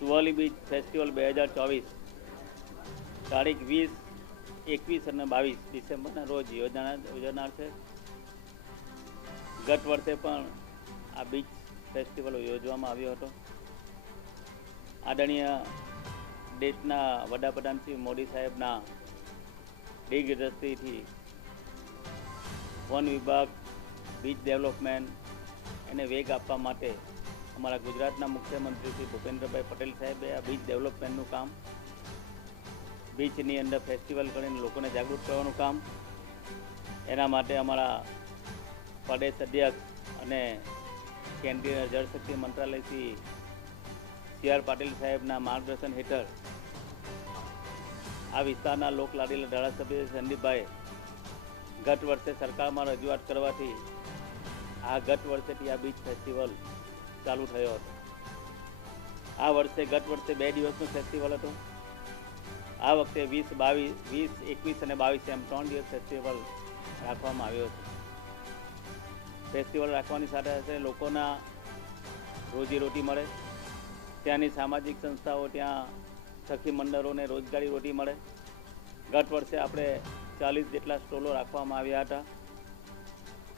Suvali beach festival બે હજાર ચોવીસ, તારીખ વીસ, એકવીસ અને બાવીસ ડિસેમ્બરના રોજ યોજાનાર યોજાનાર છે. ગત વર્ષે પણ આ બીચ ફેસ્ટિવલ યોજવામાં આવ્યો હતો. આદરણીય દેશના વડાપ્રધાન શ્રી મોદી સાહેબના દિગ્દ્રષ્ટિથી વન વિભાગ, બીચ ડેવલપમેન્ટ એને વેગ આપવા માટે અમારા ગુજરાતના મુખ્યમંત્રી શ્રી ભૂપેન્દ્રભાઈ પટેલ સાહેબે આ બીચ ડેવલપમેન્ટનું કામ, બીચની અંદર ફેસ્ટિવલ કરીને લોકોને જાગૃત કરવાનું કામ, એના માટે અમારા પ્રદેશ અધ્યક્ષ અને કેન્દ્રીય જળશક્તિ મંત્રાલયથી સી આર પાટીલ સાહેબના માર્ગદર્શન હેઠળ આ વિસ્તારના લોકલાડીલા ધારાસભ્ય સંદીપભાઈ ગત વર્ષે સરકારમાં રજૂઆત કરવાથી આ ગત વર્ષેથી આ બીચ ફેસ્ટિવલ ચાલુ થયો હતો. આ વર્ષે, ગત વર્ષે બે દિવસનું ફેસ્ટિવલ હતું. આ વખતે વીસ, બાવીસ, વીસ, એકવીસ અને બાવીસ એમ ત્રણ દિવસ ફેસ્ટિવલ રાખવામાં આવ્યો હતો ફેસ્ટિવલ રાખવાની સાથે સાથે લોકોના રોજીરોટી મળે. ત્યાંની સામાજિક સંસ્થાઓ ત્યાં સખી મંડળોને રોજગારી રોટી મળે. ગત વર્ષે આપણે ચાલીસ જેટલા સ્ટોલો રાખવામાં આવ્યા હતા.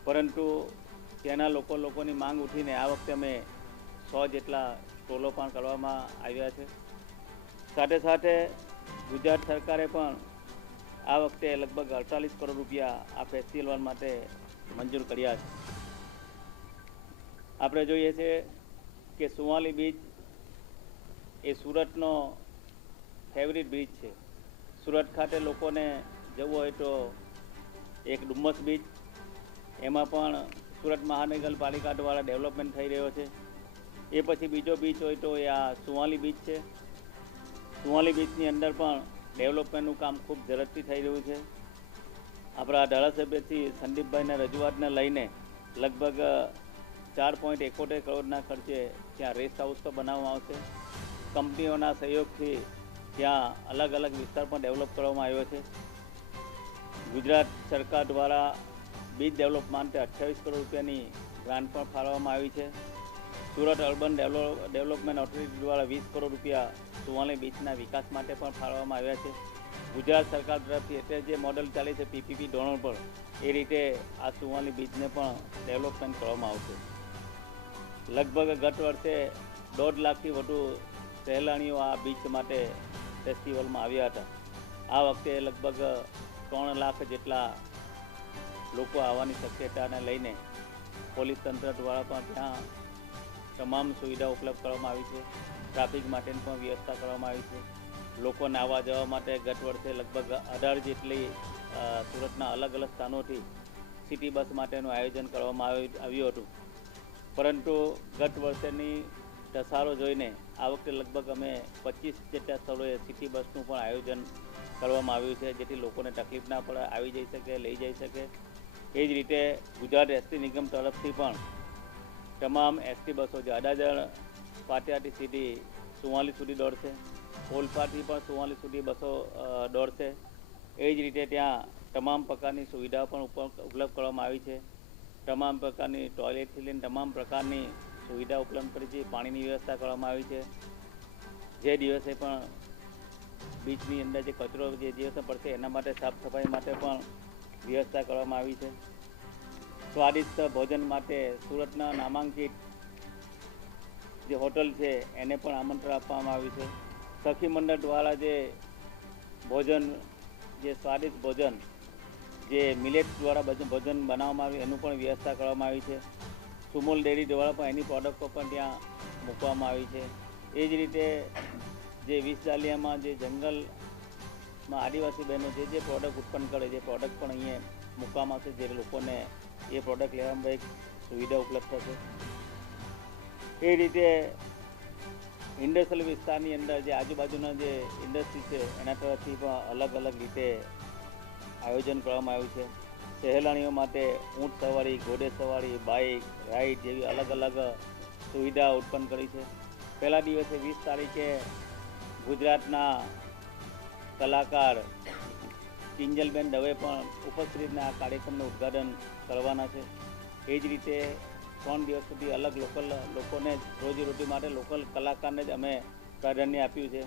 પરંતુ ત્યાંના લોકો લોકોની માંગ ઉઠીને આ વખતે અમે સો જેટલા સ્ટોલો પણ કરવામાં આવ્યા છે. સાથે સાથે ગુજરાત સરકારે પણ આ વખતે લગભગ અડતાલીસ કરોડ રૂપિયા આ ફેસ્ટિવલ માટે મંજૂર કર્યા છે. આપણે જોઈએ છે કે સુવાલી બીચ એ સુરતનો ફેવરિટ બીચ છે. સુરત ખાતે લોકોને જવું હોય તો એક ડુમ્મસ બીચ એમાં પણ સુરત મહાનગરપાલિકા દ્વારા ડેવલપમેન્ટ થઈ રહ્યો છે. એ પછી બીજો બીચ હોય તો એ આ સુવાલી બીચ છે. સુવાલી બીચની અંદર પણ ડેવલપમેન્ટનું કામ ખૂબ ઝડપથી થઈ રહ્યું છે. આપણા ધારાસભ્યથી સંદીપભાઈના રજૂઆતને લઈને લગભગ ચાર પોઈન્ટ એકોતેર કરોડના ખર્ચે ત્યાં રેસ્ટ હાઉસ તો બનાવવામાં આવશે. કંપનીઓના સહયોગથી ત્યાં અલગ અલગ વિસ્તાર પણ ડેવલપ કરવામાં આવ્યો છે. ગુજરાત સરકાર દ્વારા બીચ ડેવલપ માટે અઠ્યાવીસ કરોડ રૂપિયાની ગ્રાન્ટ પણ ફાળવવામાં આવી છે. Surat urban develop development authority દ્વારા વીસ કરોડ રૂપિયા સુવાલી બીચના વિકાસ માટે પણ ફાળવવામાં આવ્યા છે. ગુજરાત સરકાર તરફથી અત્યારે જે મોડલ ચાલે છે પીપીપી ધોરણ પર, એ રીતે આ સુવાલી બીચને પણ ડેવલપમેન્ટ કરવામાં આવશે. લગભગ ગત વર્ષે દોઢ લાખથી વધુ સહેલાણીઓ આ બીચ માટે ફેસ્ટિવલમાં આવ્યા હતા. આ વખતે લગભગ ત્રણ લાખ જેટલા લોકો આવવાની શક્યતાને લઈને પોલીસ તંત્ર દ્વારા પણ ત્યાં તમામ સુવિધા ઉપલબ્ધ કરવામાં આવી છે. ટ્રાફિક માટેની પણ વ્યવસ્થા કરવામાં આવી છે. લોકોને આવવા જવા માટે ગત વર્ષે લગભગ અઢાર જેટલી સુરતના અલગ અલગ સ્થાનોથી સિટી બસ માટેનું આયોજન કરવામાં આવ્યું હતું. પરંતુ ગત વર્ષેની દશારો જોઈને આ વખતે લગભગ અમે પચીસ જેટલા સ્થળોએ સિટી બસનું પણ આયોજન કરવામાં આવ્યું છે, જેથી લોકોને તકલીફ ના પડે, આવી જઈ શકે, લઈ જઈ શકે. એ જ રીતે ગુજરાત એસટી નિગમ તરફથી પણ તમામ એસટી બસો જે અડાજણ પાટિયાથી સીધી સુવાલી સુધી દોડશે. ઓલપાથી પણ સુવાલી સુધી બસો દોડશે. એ જ રીતે ત્યાં તમામ પ્રકારની સુવિધાઓ પણ ઉપ- ઉપલબ્ધ કરવામાં આવી છે. તમામ પ્રકારની ટોયલેટથી લઈને તમામ પ્રકારની સુવિધા ઉપલબ્ધ કરી છે. પાણીની વ્યવસ્થા કરવામાં આવી છે. જે દિવસે પણ બીચની અંદર જે કચરો જે દિવસે પડશે, એના માટે સાફ સફાઈ માટે પણ વ્યવસ્થા કરવામાં આવી છે. સ્વાદિષ્ટ ભોજન માટે સુરતના નામાંકિત જે હોટલ છે, એને પણ આમંત્રણ આપવામાં આવ્યું છે. સખી મંડળ દ્વારા જે ભોજન, જે સ્વાદિષ્ટ ભોજન, જે મિલેટ દ્વારા ભોજન બનાવવામાં આવ્યું, એનું પણ વ્યવસ્થા કરવામાં આવી છે. સુમોલ ડેરી દ્વારા પણ એની પ્રોડક્ટો પણ ત્યાં મૂકવામાં આવી છે. એ જ રીતે જે વિષજાલિયામાં જે જંગલમાં આદિવાસી બહેનો જે જે પ્રોડક્ટ ઉત્પન્ન કરે છે પ્રોડક્ટ પણ અહીંયા મૂકવામાં આવશે, જે લોકોને એ પ્રોડક્ટ લેવામાં એક સુવિધા ઉપલબ્ધ થશે. એ રીતે ઇન્ડસ્ટ્રીયલ વિસ્તારની અંદર જે આજુબાજુના જે ઇન્ડસ્ટ્રી છે, એના તરફથી પણ અલગ અલગ રીતે આયોજન કરવામાં આવ્યું છે. સહેલાણીઓ માટે ઊંટ સવારી, ઘોડે સવારી બાઇક રાઈડ જેવી અલગ અલગ સુવિધા ઉત્પન્ન કરી છે. પહેલા દિવસે વીસ તારીખે ગુજરાતના કલાકાર કિંજલબેન દવે પણ ઉપસ્થિત રહીને આ કાર્યક્રમનું ઉદ્ઘાટન કરવાના છે. એ જ રીતે ત્રણ દિવસ સુધી અલગ લોકલ લોકોને જ રોજીરોટી માટે લોકલ કલાકારને જ અમે પ્રાધાન્ય આપ્યું છે.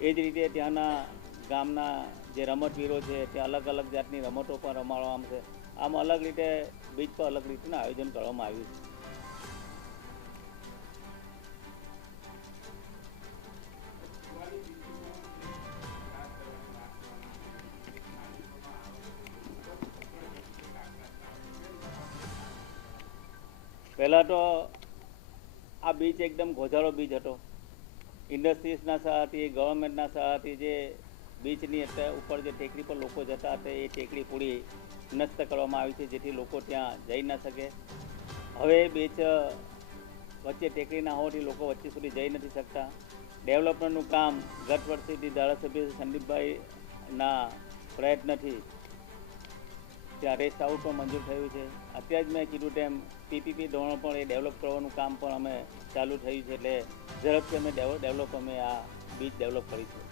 એ જ રીતે ત્યાંના ગામના જે રમતવીરો છે, ત્યાં અલગ અલગ જાતની રમતો પણ રમાડવામાં છે. આમ અલગ રીતે બીચ પર અલગ રીતના આયોજન કરવામાં આવ્યું છે. પહેલાં તો આ બીચ એકદમ ગોઝાળો બીચ હતો. ઇન્ડસ્ટ્રીઝના સહાયથી, ગવર્મેન્ટના સહાયથી જે બીચની અત્યારે ઉપર જે ટેકરી પર લોકો જતા હતા, એ ટેકરી પૂરી નષ્ટ કરવામાં આવી છે, જેથી લોકો ત્યાં જઈ ન શકે. હવે બીચ વચ્ચે ટેકરી ના હોવાથી લોકો વચ્ચે સુધી જઈ નથી શકતા. ડેવલપમેન્ટનું કામ ગત વર્ષેથી ધારાસભ્ય સંદીપભાઈના પ્રયત્નથી ત્યાં રેસ્ટ હાઉસ પણ મંજૂર થયું છે. અત્યારે જ મેં કીધું તેમ પીપીપી ધોરણો પણ એ ડેવલપ કરવાનું કામ પણ અમે ચાલુ થયું છે એટલે ઝડપથી અમે ડેવલપ અમે આ બીચ ડેવલપ કરીશું.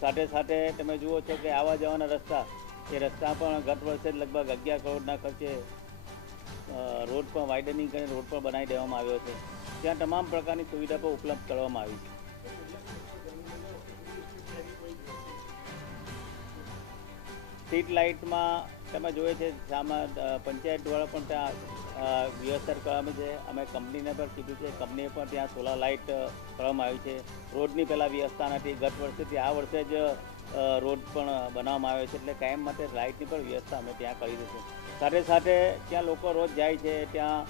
સાથે સાથે તમે જુઓ છો કે આવવા જવાના રસ્તા, એ રસ્તા પણ ગત વર્ષે લગભગ અગિયાર કરોડના ખર્ચે રોડ પણ વાઇડનિંગ કરીને રોડ પણ બનાવી દેવામાં આવ્યો છે. ત્યાં તમામ પ્રકારની સુવિધા પણ ઉપલબ્ધ કરવામાં આવી છે. સ્ટ્રીટ લાઇટમાં તમે જોઈએ છે સામા પંચાયત દ્વારા પણ ત્યાં વ્યવસ્થા કરવામાં છે. અમે કંપનીને પણ કીધું છે, કંપનીએ પણ ત્યાં સોલાર લાઇટ કરવામાં આવી છે. રોડની પહેલાં વ્યવસ્થા નથી. ગત વર્ષેથી આ વર્ષે જ રોડ પણ બનાવવામાં આવ્યો છે. એટલે કાયમ માટે લાઇટની પણ વ્યવસ્થા અમે ત્યાં કરી દઈશું. સાથે સાથે ત્યાં લોકો રોજ જાય છે, ત્યાં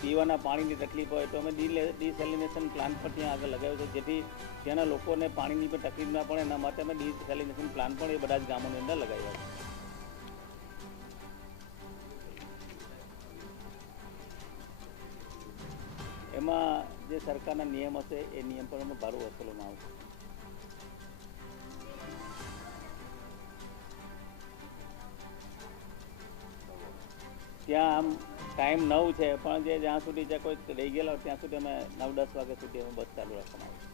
પીવાના પાણીની તકલીફ હોય તો અમે ડિસેલિનેશન પ્લાન્ટ પણ ત્યાં આગળ લગાવ્યો છે. જેથી ત્યાંના લોકોને પાણીની પણ તકલીફ ના પડે, એના માટે અમે ડિસેલિનેશન પ્લાન્ટ પણ એ બધા જ ગામોની અંદર લગાવ્યા છે. એમાં જે સરકારના નિયમ હશે, એ નિયમ પર અમે ભારું વસૂલવામાં આવશે. ત્યાં આમ ટાઈમ નવ છે, પણ જે જ્યાં સુધી જે કોઈ રહી ગયેલા હોય ત્યાં સુધી અમે નવ દસ વાગ્યા સુધી અમે બસ ચાલુ રાખવામાં આવશે